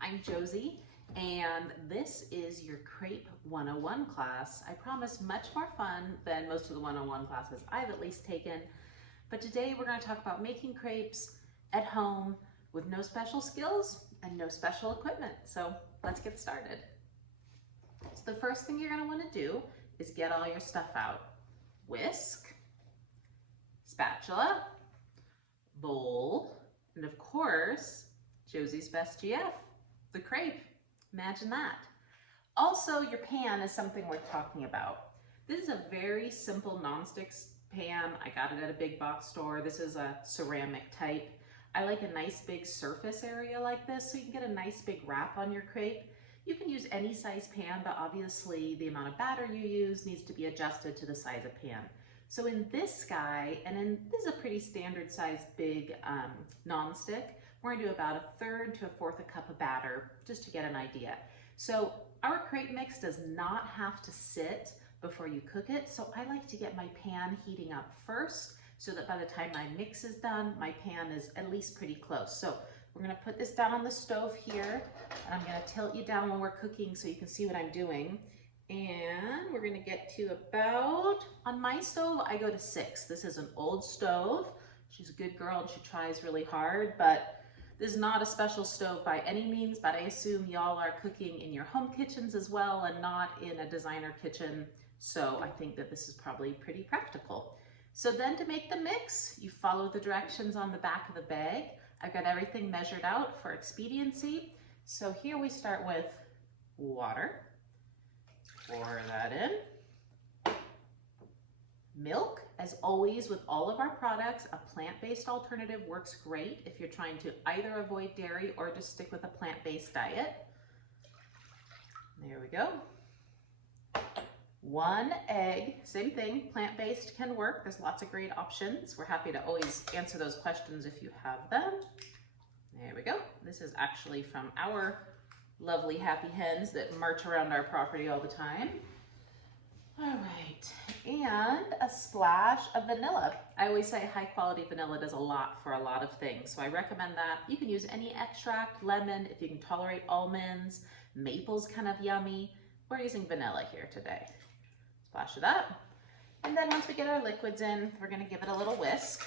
I'm Josie, and this is your Crepe 101 class. I promise much more fun than most of the 101 classes I've at least taken, but today we're going to talk about making crepes at home with no special skills and no special equipment. So let's get started. So the first thing you're going to want to do is get all your stuff out. Whisk, spatula, bowl, and of course, Josie's best GF, the crepe. Imagine that. Also, your pan is something worth talking about. This is a very simple nonstick pan. I got it at a big box store. This is a ceramic type. I like a nice big surface area like this so you can get a nice big wrap on your crepe. You can use any size pan, but obviously the amount of batter you use needs to be adjusted to the size of pan. So in this guy, this is a pretty standard size big nonstick, we're gonna do about 1/3 to 1/4 cup of batter just to get an idea. So our crepe mix does not have to sit before you cook it. So I like to get my pan heating up first so that by the time my mix is done, my pan is at least pretty close. So we're gonna put this down on the stove here, and I'm gonna tilt you down when we're cooking so you can see what I'm doing. And we're gonna get to about, on my stove, I go to 6. This is an old stove. She's a good girl and she tries really hard, but this is not a special stove by any means, but I assume y'all are cooking in your home kitchens as well and not in a designer kitchen. So I think that this is probably pretty practical. So then to make the mix, you follow the directions on the back of the bag. I've got everything measured out for expediency. So here we start with water. Pour that in. Milk, as always with all of our products, a plant-based alternative works great if you're trying to either avoid dairy or just stick with a plant-based diet. There we go. 1 egg, same thing, plant-based can work. There's lots of great options. We're happy to always answer those questions if you have them. There we go. This is actually from our lovely happy hens that march around our property all the time. All right, and a splash of vanilla. I always say high quality vanilla does a lot for a lot of things, so I recommend that. You can use any extract, lemon, if you can tolerate almonds, maple's kind of yummy. We're using vanilla here today. Splash of that. And then once we get our liquids in, we're gonna give it a little whisk.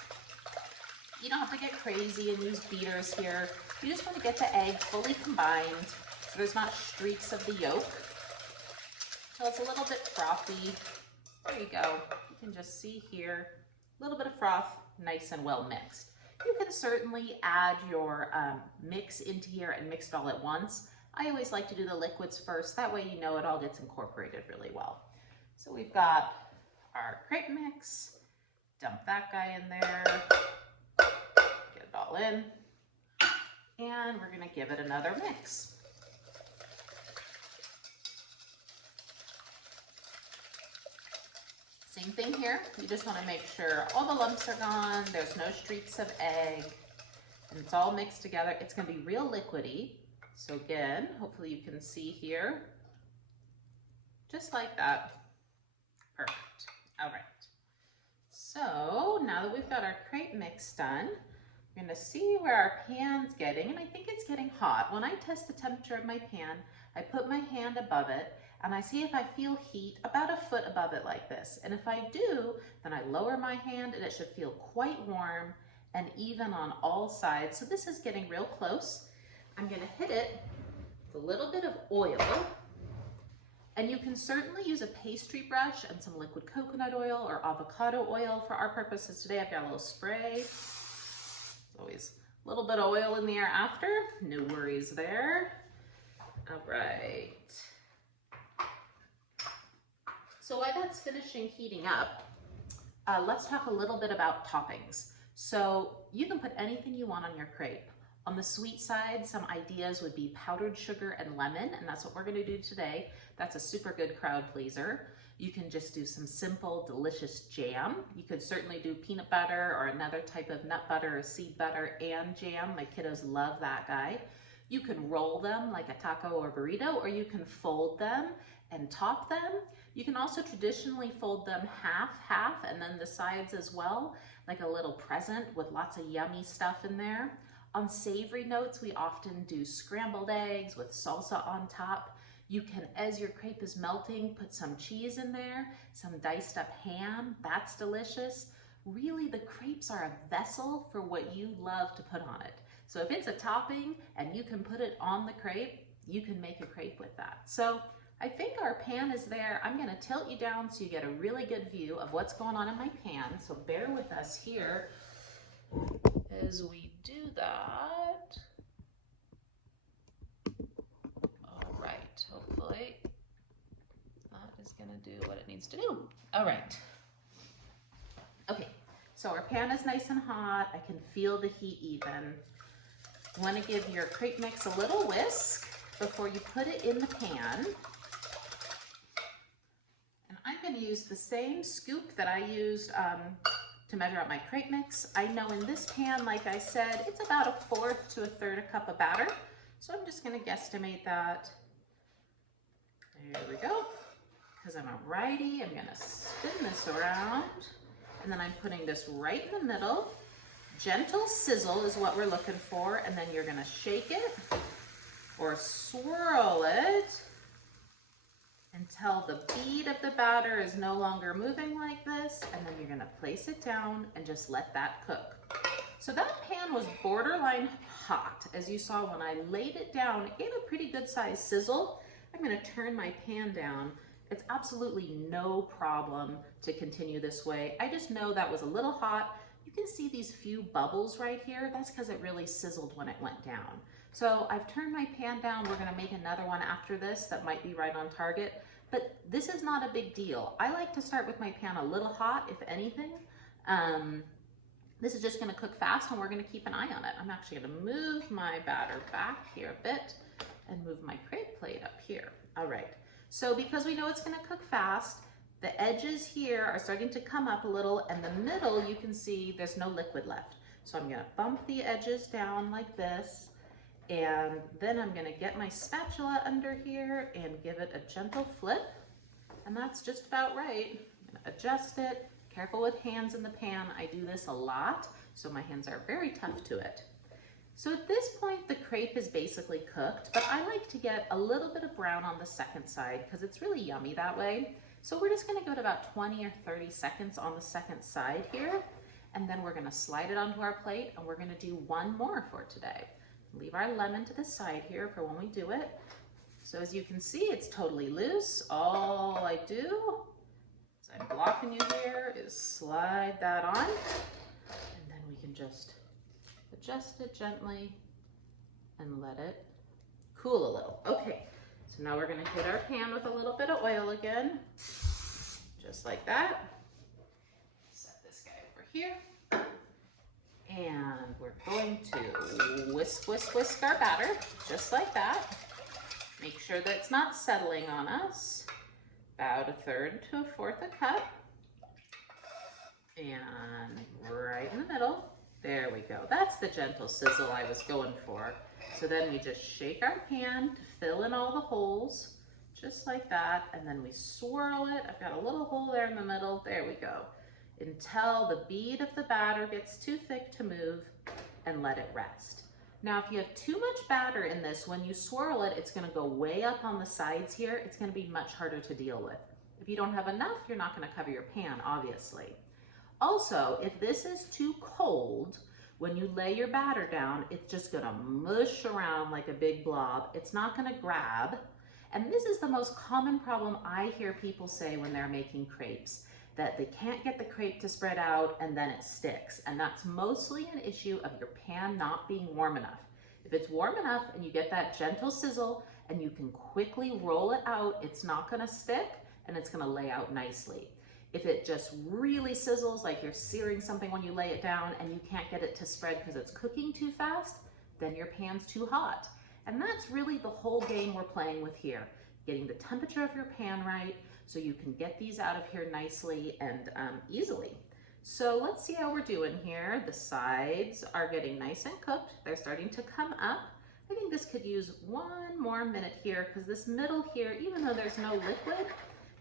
You don't have to get crazy and use beaters here. You just wanna get the egg fully combined so there's not streaks of the yolk. So it's a little bit frothy. There you go. You can just see here, a little bit of froth, nice and well mixed. You can certainly add your mix into here and mix it all at once. I always like to do the liquids first. That way you know it all gets incorporated really well. So we've got our crepe mix. Dump that guy in there. Get it all in. And we're gonna give it another mix. Same thing here, you just want to make sure all the lumps are gone, there's no streaks of egg, and it's all mixed together. It's going to be real liquidy. So again, hopefully you can see here, just like that. Perfect. All right. So now that we've got our crepe mix done, we're going to see where our pan's getting, and I think it's getting hot. When I test the temperature of my pan, I put my hand above it, and I see if I feel heat about 1 foot above it like this. And if I do, then I lower my hand and it should feel quite warm and even on all sides. So this is getting real close. I'm gonna hit it with a little bit of oil. And you can certainly use a pastry brush and some liquid coconut oil or avocado oil. For our purposes today, I've got a little spray. There's always a little bit of oil in the air after, no worries there. All right. So while that's finishing heating up, let's talk a little bit about toppings. So you can put anything you want on your crepe. On the sweet side, some ideas would be powdered sugar and lemon, and that's what we're gonna do today. That's a super good crowd pleaser. You can just do some simple, delicious jam. You could certainly do peanut butter or another type of nut butter or seed butter and jam. My kiddos love that guy. You can roll them like a taco or burrito, or you can fold them and top them. You can also traditionally fold them half, and then the sides as well, like a little present with lots of yummy stuff in there. On savory notes, we often do scrambled eggs with salsa on top. You can, as your crepe is melting, put some cheese in there, some diced up ham. That's delicious. Really, the crepes are a vessel for what you love to put on it. So if it's a topping and you can put it on the crepe, you can make a crepe with that. So I think our pan is there. I'm gonna tilt you down so you get a really good view of what's going on in my pan. So bear with us here as we do that. All right, hopefully that is gonna do what it needs to do. All right. Okay, so our pan is nice and hot. I can feel the heat even. You wanna give your crepe mix a little whisk before you put it in the pan. And I'm gonna use the same scoop that I used to measure out my crepe mix. I know in this pan, like I said, it's about 1/4 to 1/3 cup of batter. So I'm just gonna guesstimate that. There we go. Because I'm a righty, I'm gonna spin this around. And then I'm putting this right in the middle. Gentle sizzle is what we're looking for. And then you're gonna shake it or swirl it until the bead of the batter is no longer moving like this, and then you're gonna place it down and just let that cook. So that pan was borderline hot. As you saw when I laid it down, it gave a pretty good sized sizzle. I'm gonna turn my pan down. It's absolutely no problem to continue this way. I just know that was a little hot. You can see these few bubbles right here. That's because it really sizzled when it went down. So I've turned my pan down. We're gonna make another one after this that might be right on target, but this is not a big deal. I like to start with my pan a little hot, if anything. This is just gonna cook fast and we're gonna keep an eye on it. I'm actually gonna move my batter back here a bit and move my crepe plate up here. All right, so because we know it's gonna cook fast, the edges here are starting to come up a little, and the middle, you can see there's no liquid left. So I'm gonna bump the edges down like this, and then I'm gonna get my spatula under here and give it a gentle flip, and that's just about right. I'm gonna adjust it. Careful with hands in the pan. I do this a lot, so my hands are very tough to it. So at this point, the crepe is basically cooked, but I like to get a little bit of brown on the second side because it's really yummy that way. So we're just gonna go to about 20 or 30 seconds on the second side here, and then we're gonna slide it onto our plate, and we're gonna do one more for today. Leave our lemon to the side here for when we do it. So as you can see, it's totally loose. All I do, as I'm blocking you here, is slide that on, and then we can just adjust it gently and let it cool a little. Okay, so now we're gonna hit our pan with a little bit of oil again, just like that. Set this guy over here. And we're going to whisk, whisk, whisk our batter, just like that. Make sure that it's not settling on us. About 1/3 to 1/4 a cup. And right in the middle. There we go. That's the gentle sizzle I was going for. So then we just shake our pan to fill in all the holes, just like that. And then we swirl it. I've got a little hole there in the middle. There we go. Until the bead of the batter gets too thick to move, and let it rest. Now, if you have too much batter in this, when you swirl it, it's gonna go way up on the sides here. It's gonna be much harder to deal with. If you don't have enough, you're not gonna cover your pan, obviously. Also, if this is too cold, when you lay your batter down, it's just gonna mush around like a big blob. It's not gonna grab. And this is the most common problem I hear people say when they're making crepes, that they can't get the crepe to spread out and then it sticks. And that's mostly an issue of your pan not being warm enough. If it's warm enough and you get that gentle sizzle and you can quickly roll it out, it's not gonna stick and it's gonna lay out nicely. If it just really sizzles, like you're searing something when you lay it down and you can't get it to spread because it's cooking too fast, then your pan's too hot. And that's really the whole game we're playing with here. Getting the temperature of your pan right, so you can get these out of here nicely and easily. So let's see how we're doing here. The sides are getting nice and cooked. They're starting to come up. I think this could use 1 more minute here because this middle here, even though there's no liquid,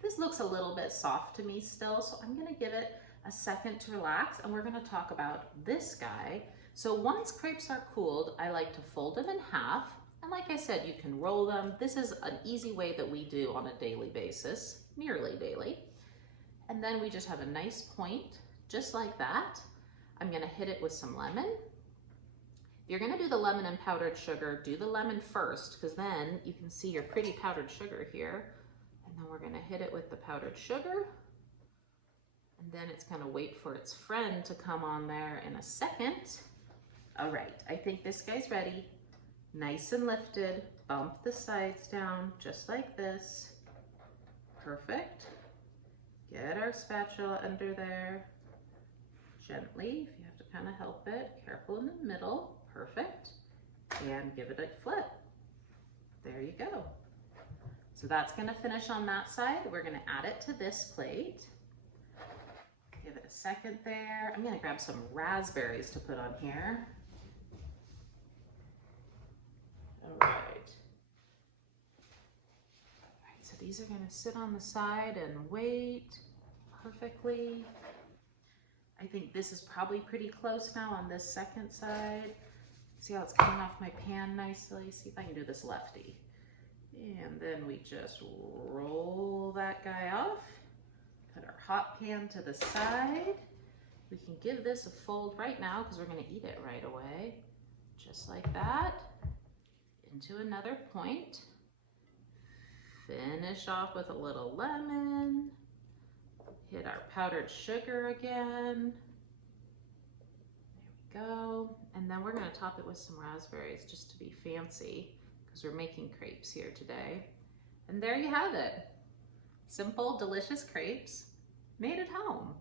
this looks a little bit soft to me still. So I'm gonna give it a second to relax, and we're gonna talk about this guy, So once crepes are cooled, I like to fold them in half. And like I said, you can roll them. This is an easy way that we do on a daily basis, nearly daily. And then we just have a nice point, just like that. I'm gonna hit it with some lemon. If you're gonna do the lemon and powdered sugar, do the lemon first, because then you can see your pretty powdered sugar here. And then we're gonna hit it with the powdered sugar. And then it's gonna wait for its friend to come on there in a second. All right, I think this guy's ready. Nice and lifted, bump the sides down just like this. Perfect. Get our spatula under there. Gently, if you have to kind of help it. Careful in the middle. Perfect. And give it a flip. There you go. So that's gonna finish on that side. We're gonna add it to this plate. Give it a second there. I'm gonna grab some raspberries to put on here. All right, so these are gonna sit on the side and wait perfectly. I think this is probably pretty close now on this second side. See how it's coming off my pan nicely? See if I can do this lefty. And then we just roll that guy off. Put our hot pan to the side. We can give this a fold right now because we're gonna eat it right away. Just like that. Into another point. Finish off with a little lemon. Hit our powdered sugar again. There we go. And then we're gonna top it with some raspberries just to be fancy because we're making crepes here today. And there you have it. Simple, delicious crepes made at home.